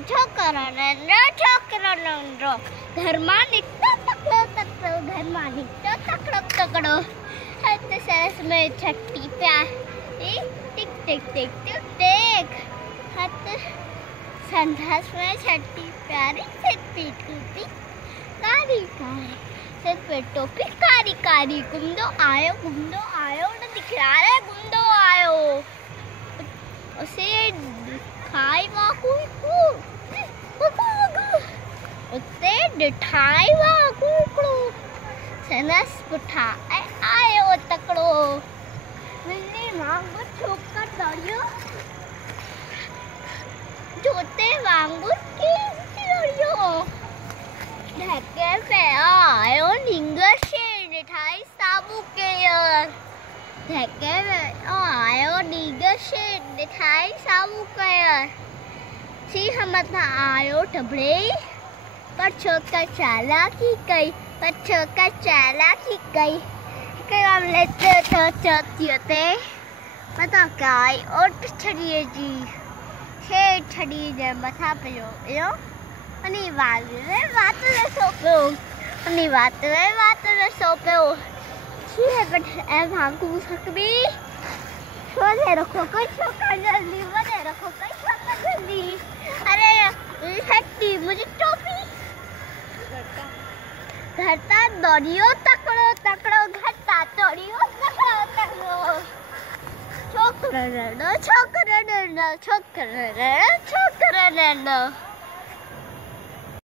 Chokar Nandhiro. Manik घर मानिक तकड़ो हाथ सरस में छट्टी प्यारी टिक टिक टिक टिक टिक हाथ संधास में छट्टी प्यारी सिर पे टोपी कारी कारी सिर पे टोपी कारी कारी गुंडो आयो न दिख रहा है गुंडो आयो उसे खाई वाकू उसे दिठाई वाकू सनस पुठा आयो तकड़ो मैंने मांगो छोकर दौड़ियो जोते वांगुर की दौड़ियो ढके पे आयो निंगर से दिठाई साबू के ढके पे आयो निंगर से दिठाई साबू के सी हमत आयो टबड़े पर छोकर चालाकी कई कई हमले चोते पता क्या और छड़िए जी छड़ी जे मथा पे यो अनि बात ले सोपे छी है बट ए भागू सकबी छोड़े रखो कोई छोकर जल्दी बने रखो कोई छोकर जल्दी अरे हट्टी मुझे टोपी घरता दौड़ियो तकड़ो घरता दौड़ियो तकड़ो छोकर नंढो